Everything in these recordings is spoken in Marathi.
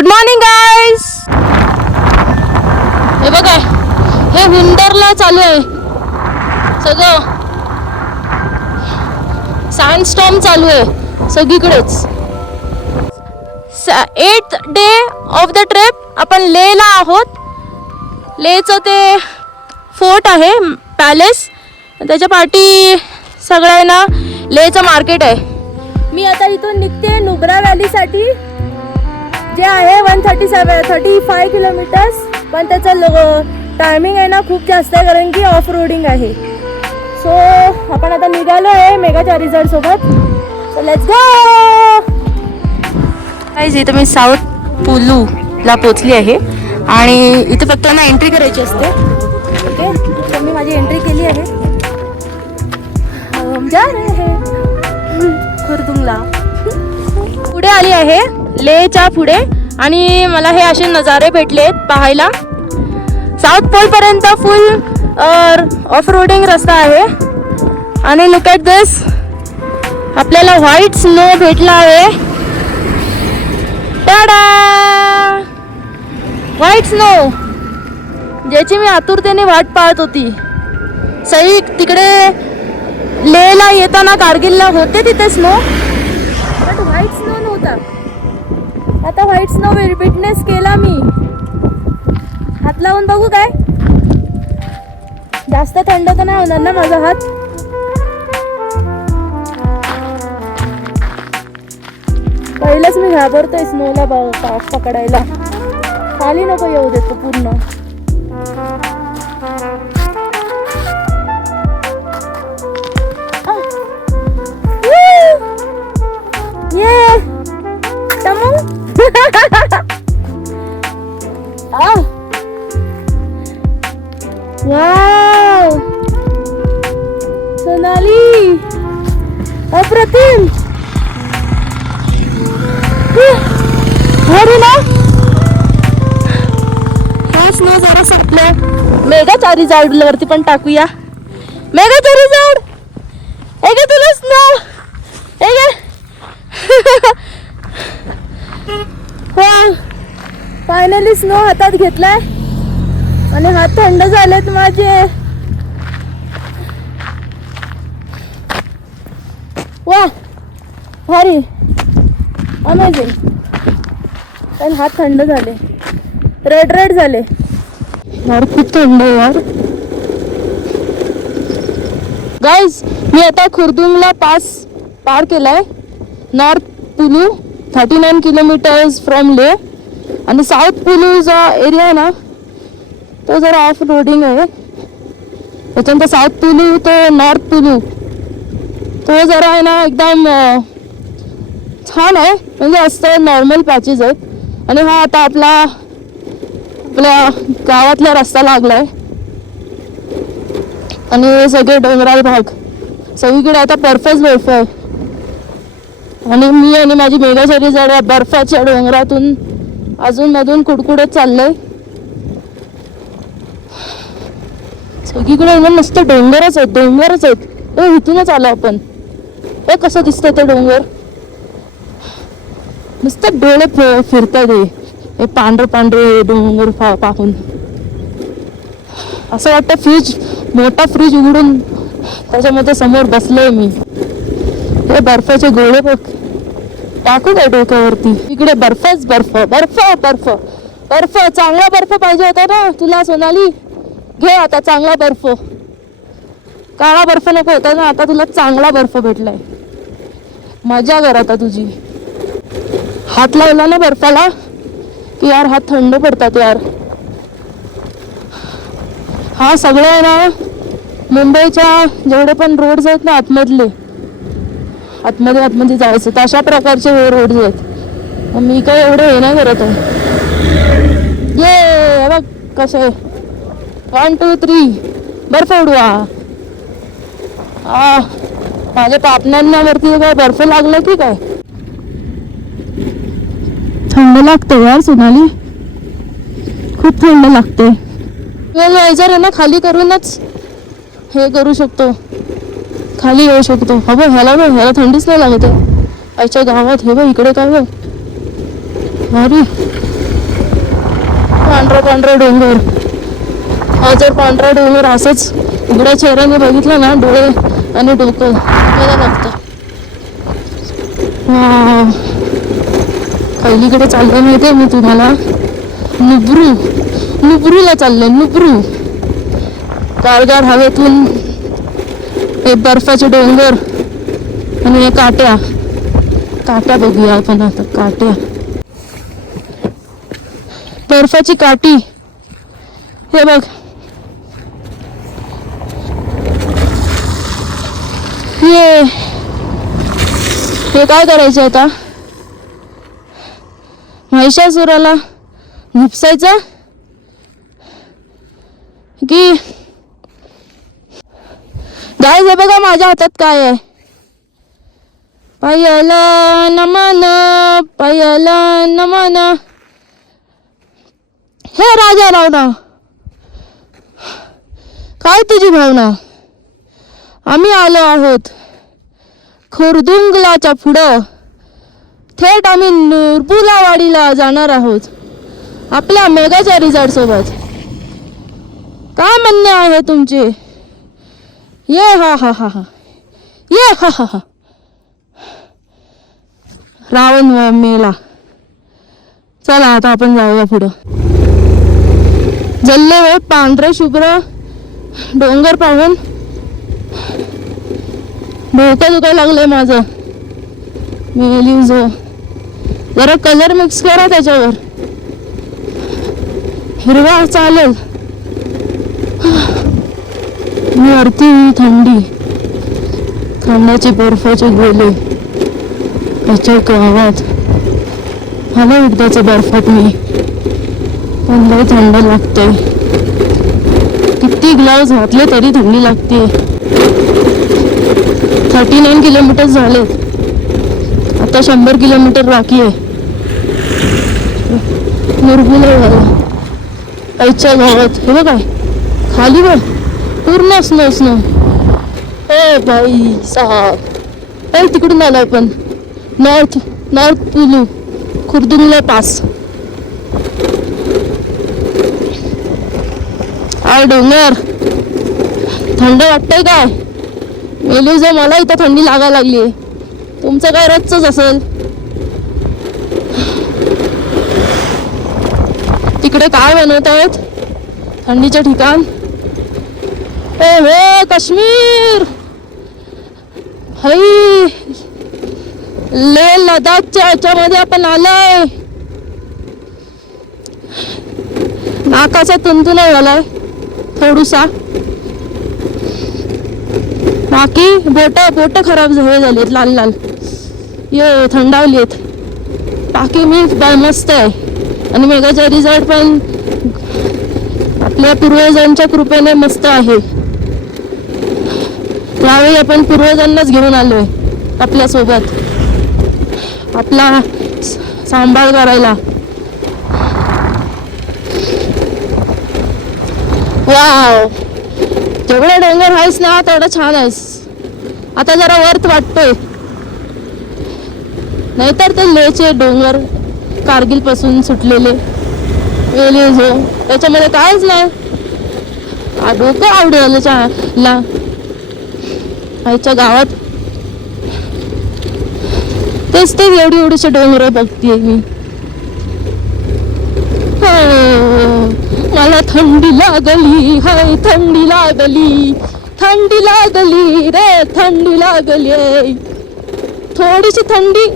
Good morning guys. हे बघा, हे विंटरला चालू आहे सगळं. सँडस्टॉर्म चालू आहे सगळीकडेच. 8th day of the trip आपण लेहला आहोत. लेहचं ते फोर्ट आहे, पॅलेस, त्याच्या पाठी सगळ्यांना लेहचं मार्केट आहे. मी आता इथून निघते नुब्रा व्हॅलीसाठी, जे आहे 135 किलोमीटर्स. पण त्याचं टायमिंग आहे ना खूप जास्त आहे, कारण की ऑफ रोडिंग आहे. सो आपण आता निघालो आहे मेगा रिझॉर्ट सोबत. So let's go. गाईज, इथं मी साऊथ पुलूला पोचली आहे आणि इथे फक्त ना एंट्री करायची असते. ओके, तर मी माझी एंट्री केली आहे. जा रहे हैं खुर्दुंगला. पुढे आली आहे, लेहच्या पुढे, आणि मला हे असे नजारे भेटलेत पाहायला. साऊथ पोल पर्यंत फुल ऑफ रोडिंग रस्ता आहे. आणि लुक ॲट दिस, आपल्याला व्हाईट स्नो भेटला आहे. टाडा, व्हाईट स्नो, ज्याची मी आतुरतेने वाट पाहत होती. सई तिकडे लेहला येताना कारगिलला होते तिथे स्नो, बट व्हाईट स्नो नव्हता. आता व्हाईट स्नो विटनेस केला मी. हात लावून बघू काय, जास्त थंड तर नाही होणार ना माझा हात. पहिलंच मी घाबरतोय स्नोला पकडायला. खाली नको येऊ देतो पूर्ण. वाव सोनाली, अप्रतिम. ना हा स्नो जरा संपलं. मेगा रिझॉर्ट वरती पण टाकूया. मेगा रिझॉर्ट, हे घे तुला स्नो, हे घे. फायनली स्नो हातात घेतलाय आणि हात थंड झालेत माझे. वा, भारी, अमेझिंग. पण हात थंड झाले, रेड झाले यार, खूप थंड आहे यार. गाईज, मी आता खुर्दुंगला पास पार केलाय. North Pullu 39 kilometres from Leh. आणि साऊथ पुलू जो एरिया आहे ना, तो जरा ऑफ रोडिंग आहे. त्याच्यानंतर साऊथ पुलू तो नॉर्थ पुलू तो जरा आहे ना एकदम छान आहे, म्हणजे असं नॉर्मल पॅचेस आहेत. आणि हा आता आपल्या गावातला रस्ता लागलाय. आणि सगळे डोंगराळ भाग, सगळीकडे आता बर्फ आहे. आणि मी आणि माझी मेघाचरी जड बर्फाच्या डोंगरातून अजून मधून कुडकुडत चाललंय. सगळीकडे नुसतं डोंगरच आहेत. इथूनच आलो आपण. हे कसं दिसतंय ते डोंगर, नुसतं डोळे फिरतात हे पांढरे डोंगर पाहून. असं वाटतं मोठा फ्रीज उघडून त्याच्यामध्ये समोर बसलोय मी. हे बर्फाचे गोळे बघ, टाकू काय डोक्यावरती. इकडे बर्फच बर्फ. चांगला बर्फ पाहिजे होता ना तुला सोनाली. घे आता चांगला बर्फ. काळा बर्फ नको होता ना, आता तुला चांगला बर्फ भेटलाय. मजा कर आता तुझी. हात लावला ना बर्फाला की यार हात थंड पडतात यार. हा सगळे आहे ना मुंबईच्या जेवढे पण रोड्स आहेत ना आतमध्ये जायचं, तशा प्रकारचे हे रोड्स आहेत. मी काय एवढं हे नाही करत आहे. ये बघ कसे 1 2 3 बर्फ उडवा. माझ्या पापण्यांवरती काय बर्फ लागला की काय. थंड लागते यार सोनाली, खूप थंड लागते. वायझर आहे ना खाली करूनच हे करू शकतो, खाली येऊ शकतो. ह्याला थंडीच नाही लागत आहे. आईच्या गावात हे बघ इकडे काय बघ भारी. पांढरा पांढरा डोंगर. हा जर पांढरा डोंगर असंच उघड्या चेहऱ्याने बघितलं ना, डोळे आणि डोकं आपल्याला लागतं. पहिलीकडे चाललंय माहितीये मी तुम्हाला, नुब्रूला चाललंय. नुब्रू गारगार हवेतून हे बर्फाचे डोंगर आणि हे काट्या बघूया आपण आता. काट्या, बर्फाची काठी. हे बघ, हे काय करायचं आता? महिषासुराला निपसायचं की गाय? हे बघा माझ्या हातात काय आहे. पायाला नमन, पायाला नमन. हे राजा रावणा, काय तुझी भावना? आम्ही आलो आहोत खुर्दुंगलाच्या पुढं. थेट आम्ही नुरबुलावाडीला जाणार आहोत आपल्या मेघाच्या रिसॉर्ट सोबत. काय म्हणणे आहे तुमचे? ये हा हा हा हा, ये हा हा हा. रावण मेला. चला आता आपण जाऊया पुढं. जल्ले पांढरे शुभ्र डोंगर पाहून डोकं दुखायला लागलंय माझं. मेली जो, जरा कलर मिक्स करा त्याच्यावर. हिरवा चालेल. वरती थंडाचे बर्फाचे गोले. त्याच्या गावात आला एकदाच बर्फात मी, पण लय थंड लागते. किती ग्लाव्स घातले तरी थंडी लागते. 39 किलोमीटर झालेत, आता 100 किलोमीटर बाकी आहे नुरबुलावाडा. आईच्या गावात हे बघ, खाली बघ पूर्ण स्नो. ए बाई साहेब, ए तिकडून आलाय पण. North Pullu Khardungla pass. आय डोंगर थंड वाटतंय काय? मेलू जो, मला इथं थंडी लागायला लागली. तुमचं काय रोजच असेल. तिकडे काय बनवत आहेत थंडीच्या ठिकाण? हे काश्मीर, हाई लेह लडाखच्या ह्याच्यामध्ये आपण आलोय. नाकाचा तुंतुना झालाय थोडूसा. बाकी बोट खराब झालेत, लाल ये थंडावलीत. बाकी मी मस्त आहे. आणि मेघाच्या रिसॉर्ट पण आपल्या पूर्वजांच्या कृपेने मस्त आहे. त्यावेळी आपण पूर्वजांनाच घेऊन आलोय आपल्या सोबत, आपला सांभाळ करायला. वाव, जेवढा डोंगर आहेस ना तेवढं छान आहेस. आता जरा वर्थ वाटतोय, नाहीतर ते लेहचे डोंगर कारगिल पासून सुटलेले वेले जो, त्याच्यामध्ये काहीच नाही. डोकं आवडेल आईच्या गावात. तेच ते एवढीशे डोंगर बघतीये मी. मला थंडी लागली, हाय थंडी लागली, थंडी लागली रे, थंडी लागली. थोडीशी थंडी.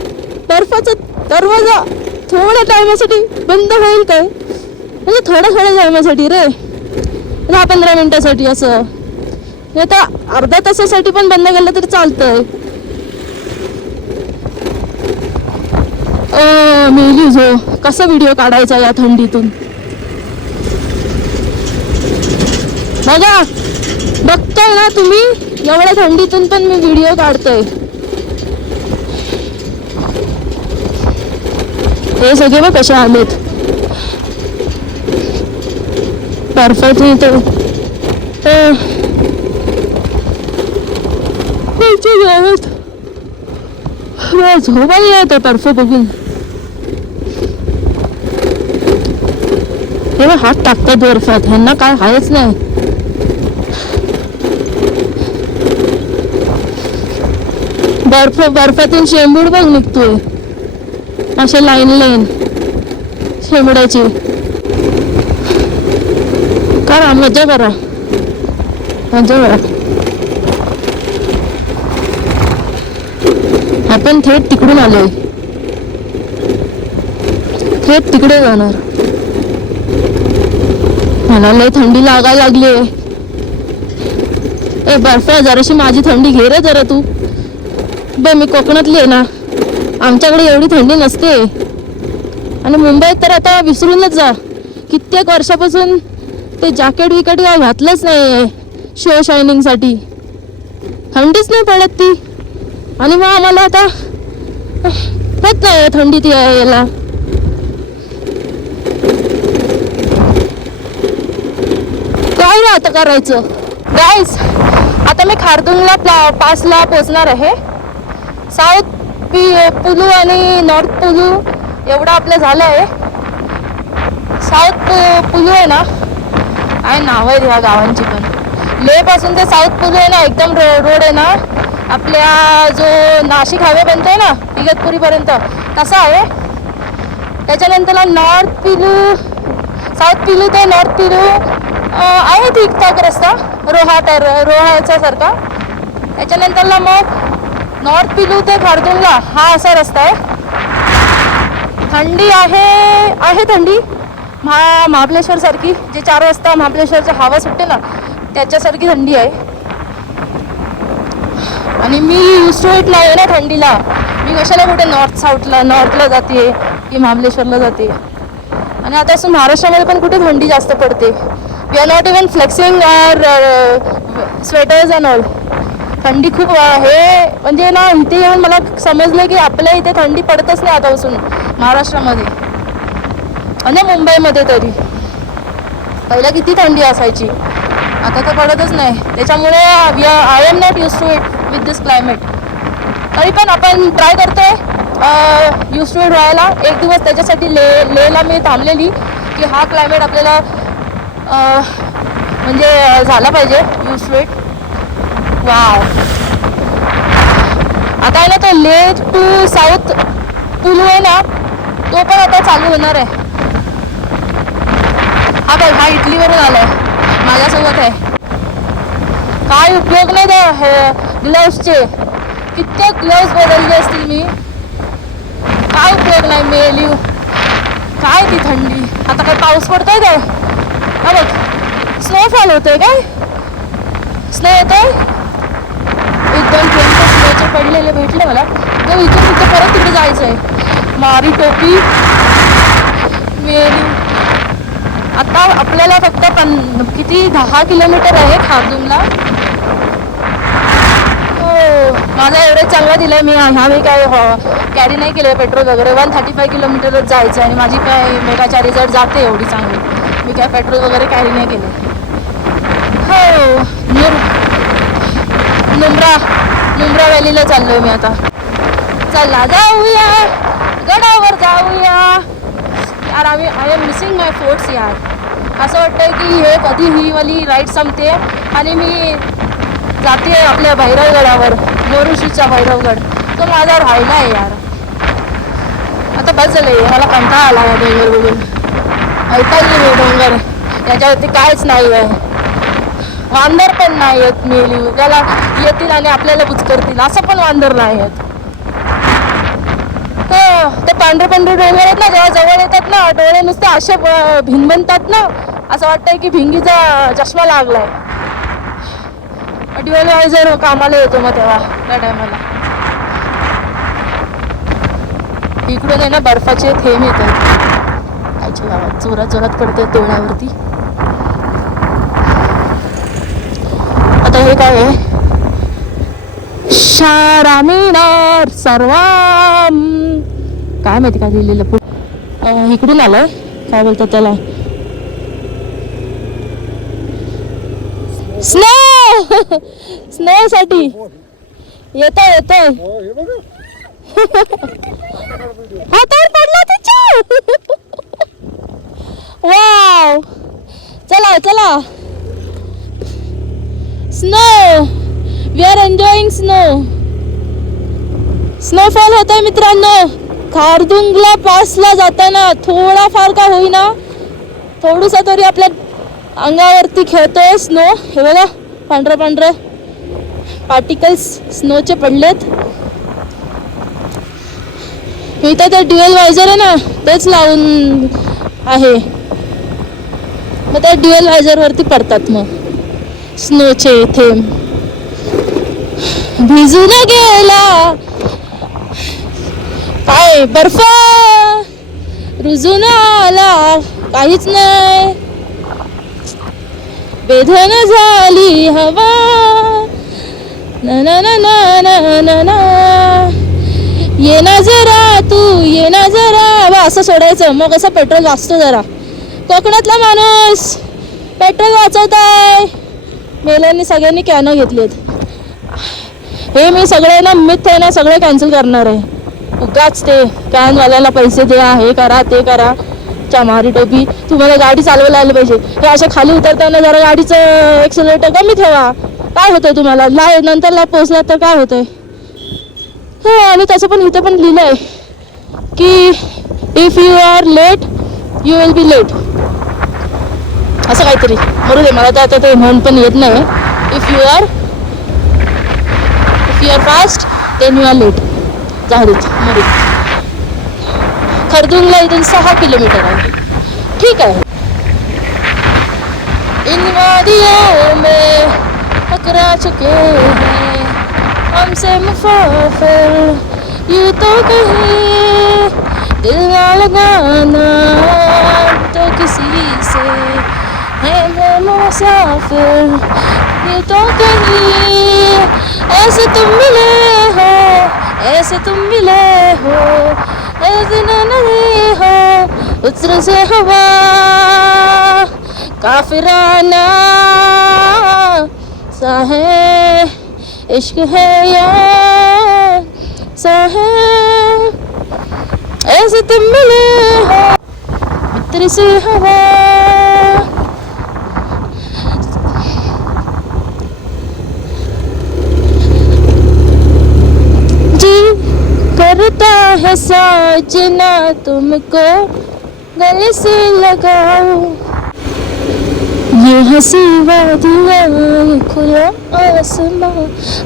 बर्फाचा दरवाजा थोड्या टायमासाठी बंद होईल काय? म्हणजे थोड्या टायमासाठी रे, 10-15 मिनिटासाठी असं. आता अर्ध्या तासासाठी पण बंद केलं तरी चालतंय. मेली जो, कसा व्हिडिओ काढायचा या थंडीतून बघा. बघताय ना तुम्ही, एवढ्या थंडीतून पण मी व्हिडिओ काढतोय. हे सगळे बघ कसे आलेत बर्फात. गावात झोपायला येत बर्फ बघून. हे बघ, हात टाकतात बर्फात, ह्यांना काय हायच नाही. बर्फातून शेंबूड बघ निघतोय, अशा लाईन लाईन शेंबुड्याची. करा मजा करा, मजा करा. आपण थेट तिकडून आलोय, थेट तिकडे जाणार. मला लय थंडी लागायला लागली. ए बर्फ, जराशी माझी थंडी घे रे जरा तू. बे मी कोकणातली आहे ना, आमच्याकडे एवढी थंडी नसते. आणि मुंबईत तर आता विसरूनच जा, कित्येक वर्षापासून ते जॅकेट विकेट काय घातलंच नाही शो शायनिंगसाठी. थंडीच नाही पडत ती. आणि मग आम्हाला आता होत नाही थंडी ती यायला. काय ना आता करायचं गाईज. आता मी खारदुंगला पासला पोचणार आहे. साऊथ पुलू आणि नॉर्थ पुलू एवढं आपलं झालं आहे. साऊथ पुलू आहे ना, काय नाव आहे ह्या गावांची पण. लेह पासून ते साऊथ पुलू आहे ना, एकदम रोड आहे ना, आपल्या जो नाशिक हायवे बनतोय ना इगतपुरीपर्यंत, तसा आहे. त्याच्यानंतरला नॉर्थ पिलू, साऊथ पिलू ते नॉर्थ पिलू आहे ठीकठाक रस्ता, रोहाचा सारखा. त्याच्यानंतरला मग नॉर्थ पिलू ते खारदुंगला हा असा रस्ता आहे. थंडी आहे थंडी महाबळेश्वर सारखी. जे 4 वाजता महाबळेश्वरच्या हवा सुटते ना, त्याच्यासारखी थंडी आहे. आणि मी युस्टोइटला आहे ना थंडीला. मी कशाला कुठे नॉर्थला जाते की महाबळेश्वरला जाते. आणि आता असं महाराष्ट्रामध्ये पण कुठे थंडी जास्त पडते. We are not even flexing our sweaters and all. थंडी खूप आहे. म्हणजे ना इथे येऊन मला समजलं की आपल्या इथे थंडी पडतच नाही आतापासून महाराष्ट्रामध्ये आणि मुंबईमध्ये तरी. पहिला किती थंडी असायची, आता तर पडतच नाही. त्याच्यामुळे I am not use to it with this climate. तरी पण आपण ट्राय करतोय यूज टू इट व्हायला. एक दिवस त्याच्यासाठी लेहला मी थांबलेली की हा क्लायमेट आपल्याला म्हणजे झाला पाहिजे यूज टू इट. वाव. आता आहे ना तो लेह टू साऊथ पुलू आहे ना, तो पण आता चालू होणार आहे. हा बघ, हा इटलीवरून आलाय, माझ्यासोबत आहे. काय उपयोग नाही त्या ग्लव्सचे. कित्येक ग्लव्स बदलले असतील मी, काय उपयोग नाही. मेली काय ती थंडी. आता काय पाऊस पडतोय काय? हा बघ, स्नोफॉल होतोय काय, स्नो येतोय. 1-2 थेंब स्नोचे पडलेले भेटले मला. तर इथून तिथे परत तिकडे जायचं आहे. मारी टोपी मेली. आता आपल्याला फक्त किती 10 किलोमीटर आहे खारदुंगला. हो, माझा एवढं चांगलं दिलंय मी. ह्यावेळी काय कॅरी नाही केलं पेट्रोल वगैरे. 135 किलोमीटरच जायचं आणि माझी काय मेगाच्या रिझल्ट जाते एवढी चांगली. मी काय पेट्रोल वगैरे कॅरी नाही केले. हो, नुब्रा व्हॅलीला चाललोय मी आता. चला जाऊया, गडावर जाऊया यार. I am missing my forts यार. असं वाटतंय की हे कधी ही वाली राईड संपते आणि मी जाते आपल्या भैरवगडावर, मोरुशीचा भैरवगड. तो माझा राहिला आहे यार. आता बस झालंय, मला कंटाळा आला या डोंगर बघून. ऐकायला नाही डोंगर, त्याच्यावरती काहीच नाही आहे. वांदर पण नाही आहेत. मेली त्याला येतील आणि आपल्याला बुचकरतील असं पण वांदर नाही आहेत. ते पांढरे डोंगर आहेत ना, जेव्हा जवळ येतात ना, डोळे नुसते असे भिनभिनतात ना, असं वाटतंय की भिंगीचा चष्मा लागलाय. ड्युअलायझर कामाला येतो मग तेव्हा त्या टायमाला. इकडून आहे ना बर्फाचे थेंब येतात. आईच्या गावात जोरात पडतात तोंडावरती. आता हे काय आहे, शारामीनार सर्वाम, काय माहिती काय लिहिलेलं. इकडून आलंय, काय बोलतात त्याला, स्नो साठी येतोय. हातावर पडला तिच्या. वाव, चला snow, we are enjoying snow. Snowfall होत आहे मित्रांनो. खारदुंगला पासला जाताना थोडाफार का होईना थोडूसा तरी आपल्या अंगावरती खेळतोय स्नो. हे बघा पांढरे पांढरे पार्टिकल्स स्नोचे पडलेत. इथं तर ड्युअल वायझर आहे ना तेच लावून आहे, मग त्या ड्युअल वायझर वरती पडतात मग स्नोचे थेंब. भिजून गेला काय बर्फ रुजून आला, काहीच नाही. बेधन झाली हवा ना ना ना ना ना ना. ये ना जरा तू ये ना जरा, बा असं सोडायचं मग असं पेट्रोल वाचतो जरा. कोकणातला माणूस पेट्रोल वाचवताय. मेल्यांनी सगळ्यांनी कॅन घेतलेत. हे मी सगळे ना मिथ आहे ना सगळे कॅन्सल करणार आहे. उगाच ते कॅनवाल्याला पैसे द्या, हे करा ते करा, चमारी टोपी. तुम्हाला गाडी चालवायला आली पाहिजे. हे अशा खाली उतरताना जरा गाडीचं एक्सेलरेटर कमी ठेवा. काय होतंय तुम्हाला नंतरला पोहोचला तर काय होतंय. हो आणि त्याचं पण इथे पण लिहिलं आहे की if you are late you will be late, असं काहीतरी. बरोबर आहे, मला तर आता ते म्हण पण येत नाही. If you are fast then you are late. जाऊ देत मरू. खरदुंगला इथून 6 किलोमीटर आहे. ठीक आहे. इन वादियों में टकरा चुके हैं हमसे मुसाफिर, यूं तो कहीं दिल ना लगाना तो किसी से है मैं मुसाफिर. यूं तो कहीं ऐसे तुम मिले हो, ऐसे तुम मिले हो, ऐसे न नहीं हो उतर से हवा काफिराना सा है इश्क है या सा है. ऐसे तुम मिले हो उतर से हवा. करता है साजना तुमको गले से लगाओ. ये हंसी वादियाँ ये खुला आसमां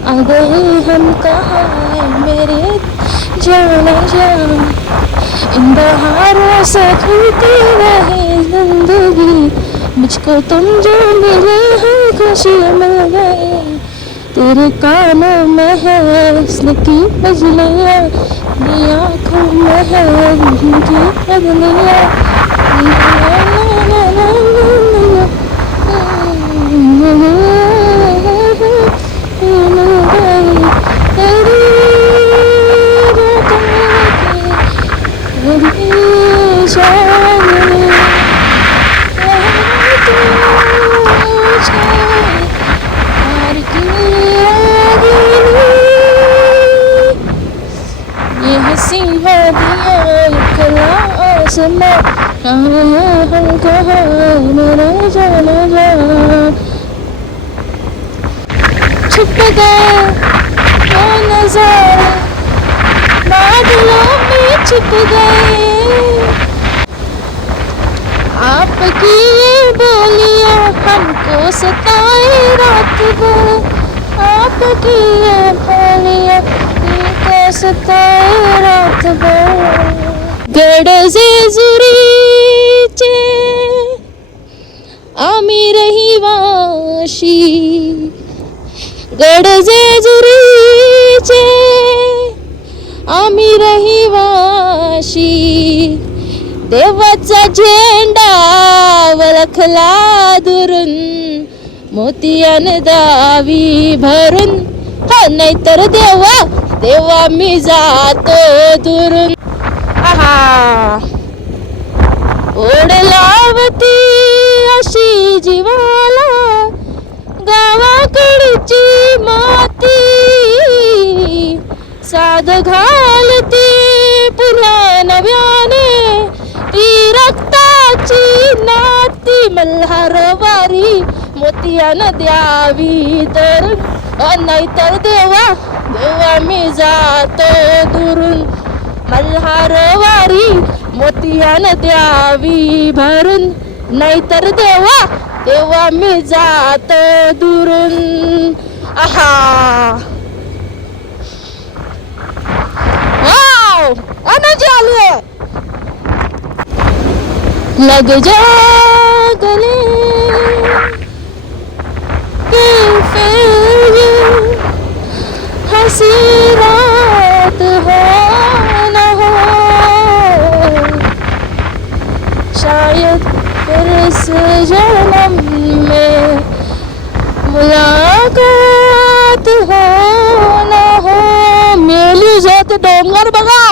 आ गए हम कहाँ है मेरे जाना जान. इन बहारों से खुलती रहे जिंदगी, मुझको तुम जो मिले हैं खुशी मिल गई. तेरे कानों में है हुस्न की बजलियाँ, मेरी आँखों में है उनकी बदलियाँ. छुप गए वो नजारे बादलों में छुप गए. आपकी ये बोलियां हमको सताए रात भर, आपकी ये बोलियां हमको सताए रात भर. गडजे जुरीचे आम्ही रहिवाशी, गडजे जुरीचे आम्ही रहिवाशी. देवाचा झेंडा वळखला दुरून, मोतियान दावी भरून. हा नाहीतर देवा देवा मी जातो दुरून. ओढ लावती अशी जीवाला गावाकडची माती, साध घालती पुन्हा नव्याने ती रक्ताची नाती. मल्हार मोतियानं द्यावी तर नाहीतर देवा देवा मी जातो दुरून मल्हारवारी मोतियानं द्यावी भरून नाहीतर देवा देवा मी जातो दुरून आहा वाव एनर्जी आली आहे लग जा गले कि फिर हंसी रात हो न हो शायद फिर इस जन्म में मुलाकात हो न हो मेली जात डोंगर बघा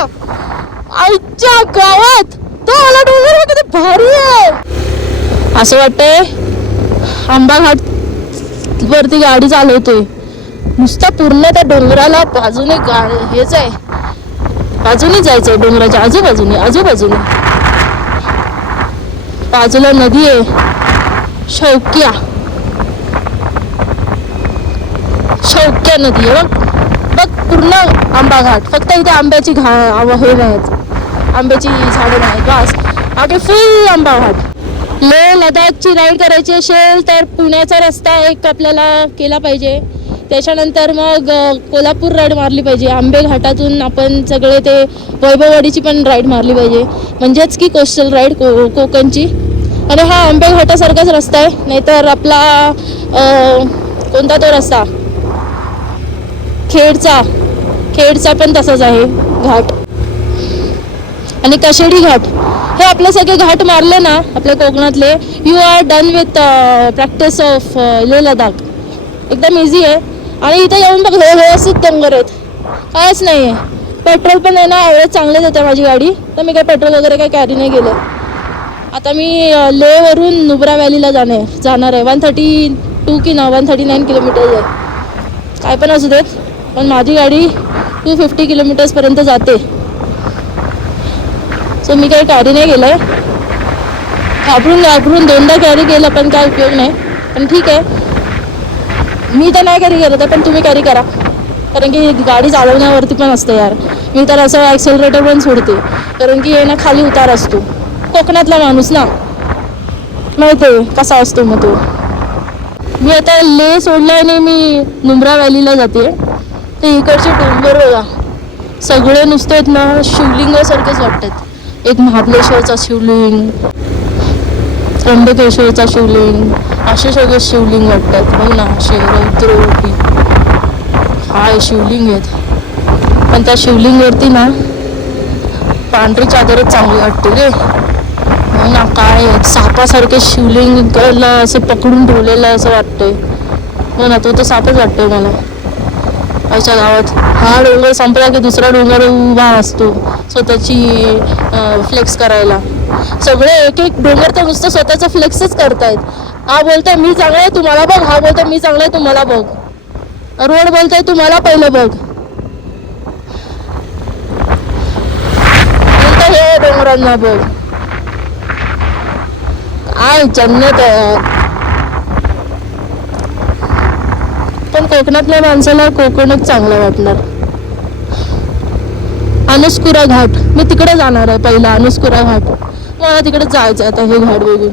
आईच्या गावात तो मला डोंगर किती भारी आहे असं वाटतंय आंबा घाट वरती गाडी चालवतोय नुसता पूर्ण त्या डोंगराला बाजूने हेच आहे बाजूने जायचंय डोंगराच्या आजूबाजूने बाजूला नदी आहे शौक्या नदी आहे बघ पूर्ण आंबा घाट फक्त इथे आंब्याची हे नाहीत आंब्याची झाडं नाहीत बस बाकी फुल आंबा घाट लेह लडाखची राईड करायची असेल तर पुण्याचा रस्ता एक आपल्याला केला पाहिजे त्याच्यानंतर मग कोल्हापूर राईड मारली पाहिजे आंबे घाटातून आपण सगळे ते वैभववाडीची पण राईड मारली पाहिजे म्हणजेच की कोस्टल राईड कोकणची आणि हा आंबे घाटासारखाच रस्ता आहे नाहीतर आपला कोणता तो रस्ता खेडचा पण तसाच आहे घाट आणि कशेडी घाट हे आपले सगळे घाट मारले ना आपल्या कोकणातले you are done with practice of Leh Ladakh एकदम इझी आहे आणि इथे येऊन बघ व्यवस्थित डोंगर आहेत कायच नाही आहे पेट्रोल पण आहे ना एवढे चांगले देते माझी गाडी तर मी काय पेट्रोल वगैरे काय कॅरी नाही केलं आता मी लेहवरून नुब्रा व्हॅलीला जाणार आहे 132 की 139 किलोमीटर आहे काय पण असू देत पण माझी गाडी 250 किलोमीटर्सपर्यंत जाते सो मी काही कॅरी नाही केलं आहे घाबरून दोनदा कॅरी केलं पण काय उपयोग नाही पण ठीक आहे मी तर नाही कॅरी करत आहे पण तुम्ही कॅरी करा कारण की गाडी चालवण्यावरती पण असते यार मी तर असं ॲक्सेलरेटर पण सोडते कारण की हे ना खाली उतार असतो कोकणातला माणूस ना माहिती आहे कसा असतो मग तो मी आता लेह सोडलं आणि मी नुब्रा व्हॅलीला जाते ते इकडचे डोंगर बघा सगळे नुसते आहेत ना शिवलिंगासारखेच वाटतात एक महाबलेश्वरचा शिवलिंग त्र्यंबकेश्वरचा शिवलिंग असे सगळे शिवलिंग वाटतात बघ ना रौद्ररूपी काय शिवलिंग आहेत पण त्या शिवलिंगवरती ना पांढरी चादरच चांगली वाटते रे हो ना काय सापासारखे शिवलिंगला असं पकडून ठेवलेलं असं वाटतंय हो ना तो तर सापच वाटतोय मला आमच्या गावात हा डोंगर संपला की दुसरा डोंगर उभा असतो स्वतःची फ्लेक्स करायला सगळे एक एक डोंगर तर नुसतं स्वतःचं फ्लेक्सच करतायत हा बोलतोय मी चांगला आहे तुम्हाला बघ हा बोलतोय मी चांगला आहे तुम्हाला बघ रोड बोलतोय तुम्हाला पहिलं बघ बोलतोय हे डोंगरांना बघ काय जन्नत आहे पण कोकणातल्या माणसाला कोकणच चांगलं वाटणार अनुस्कुरा घाट मी तिकडे जाणार आहे पहिला अनुस्कुरा घाट मला तिकडे जायचं आता हे घाट बघून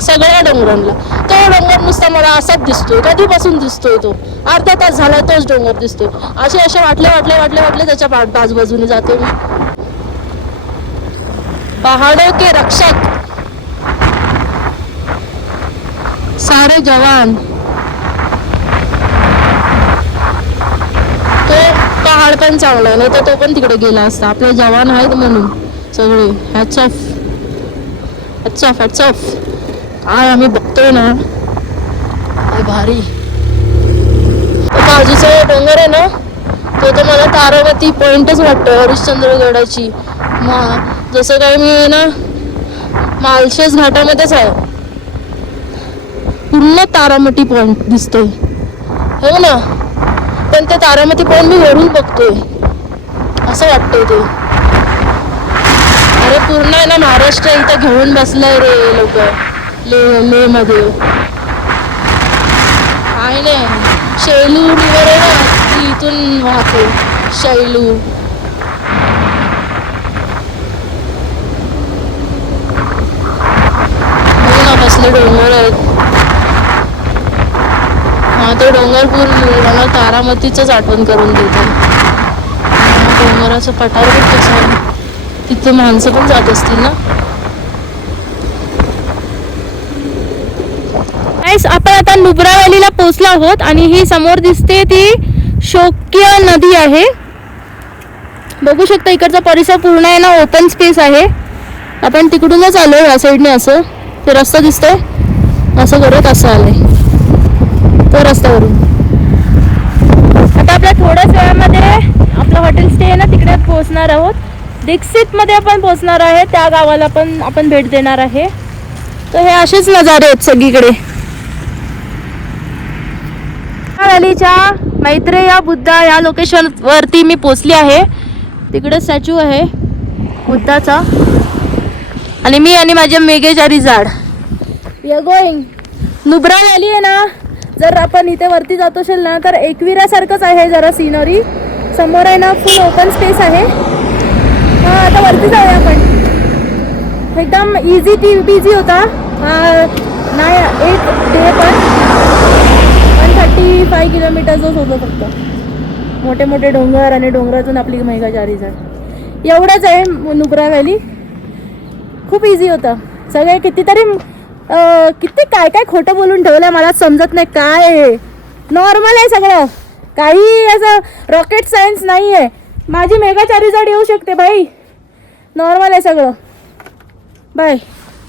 सगळ्या डोंगरांना तो डोंगर नुसता मला असाच दिसतोय कधीपासून दिसतोय तो अर्धा तास झाला तोच डोंगर दिसतोय असे वाटले त्याच्या बाजूबाजूने जाते मी पहाड़ों के रक्षक सारे जवान तो पहाड पण चांगला आहे नाही तर तो पण तिकडे गेला असता आपले जवान आहेत म्हणून सगळे हॅट्स ऑफ काय आम्ही बघतोय ना काय भारी बाजूचा डोंगर आहे ना तो तर मला तारामती पॉइंटच वाटतो हरिश्चंद्रगडाची जसं काय मी ना मालशेज घाटामध्येच आहे पूर्ण तारामती पॉइंट दिसतोय हो ना पण ते तारामती पॉइंट मी वरून बघतोय असं वाटतंय ते अरे पूर्ण आहे ना महाराष्ट्र इथं घेऊन बसलाय रे लोक लेह मध्ये नाही नाही, शैलू रिव्हर आहे ना ती इथून वाहते. शैलू कसले डोंगर आहेत. हा तो डोंगर पूर्ण मला तारामतीच आठवण करून देते. डोंगराचं पठार पण कसं आहे, तिथे माणसं पण जात असतील ना. आपण आता नुब्रा व्हॅलीला पोहोचलो आहोत आणि ही समोर दिसते ती शोकिया नदी आहे. बघू शकता इकडचा परिसर पूर्ण आहे ना ओपन स्पेस आहे. आपण तिकडूनच आलो या साईडने. असं ते रस्ता दिसतोय असं करत असं आलंय तो रस्त्यावरून. आता आपल्या थोड्याच वेळामध्ये आपलं हॉटेल स्टे आहे ना तिकडे पोहोचणार आहोत. दीक्षित मध्ये आपण पोहोचणार आहे. त्या गावाला पण आपण भेट देणार आहे. तर हे असेच नजारे आहेत सगळीकडे. व्हॅलीच्या मैत्रेय बुद्धा या लोकेशन वरती मी पोचली आहे. तिकडे स्टॅच्यू आहे बुद्धाचा आणि मी आणि माझे मेघेचारी झाड we are going. Nubra Valley आहे ना, जर आपण इथे वरती जात असेल ना तर एकविरासारखंच आहे. जरा सीनरी समोर आहे ना फुल ओपन स्पेस आहे. हां आता वरती जाऊया आपण. एकदम इझी बिझी होता नाही एक डे पण 135 किलोमीटरच होतं फक्त. मोठे मोठे डोंगर आणि डोंगरातून आपली मेघाचारी झाड एवढंच आहे. नुब्रा व्हॅली खूप इझी होतं. सगळे किती काय काय खोटं बोलून ठेवलंय मला समजत नाही. काय आहे नॉर्मल आहे सगळं, काही असं रॉकेट सायन्स नाही आहे. माझी मेघाचारी झाड येऊ शकते बाई, नॉर्मल आहे सगळं. Bye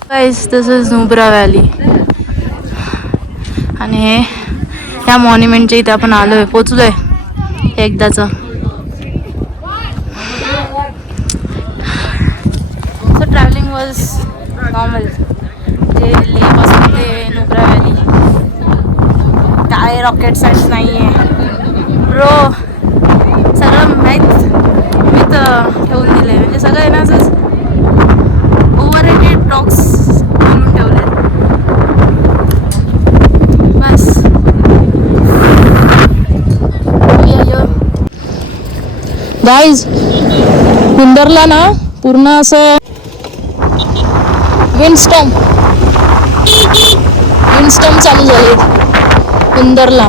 guys, this is Nubra Valley आणि ह्या मॉन्युमेंटच्या इथे आपण आलोय, पोचलोय एकदाच. So travelling was normal. ते लेपासून ते नुब्रा व्हॅली काय रॉकेट सायन्स नाही आहे ब्रो. सगळं माहीत ठेवून दिलं आहे. म्हणजे सगळं आहे ना असंच ओव्हर रेटेड टॉक्स बोलून ठेवले बस. गाईज कुंदरला ना पूर्ण असं विंडस्टॉर्म चालू झाले कुंदरला.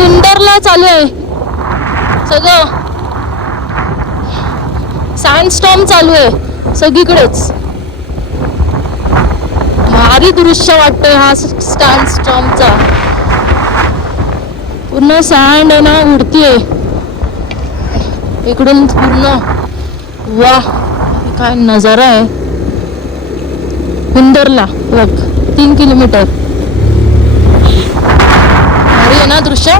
हुंदरला चालू आहे सगळं. सँडस्टॉर्म चालू आहे सगळीकडेच. भारी दृश्य वाटतंय हा सँडस्टॉर्मचा. पूर्ण सँड आहे ना उडतीये इकडून पूर्ण. वा काय नजारा आहे हुंदरला. बघ 3 किलोमीटर भारी आहे ना दृश्य.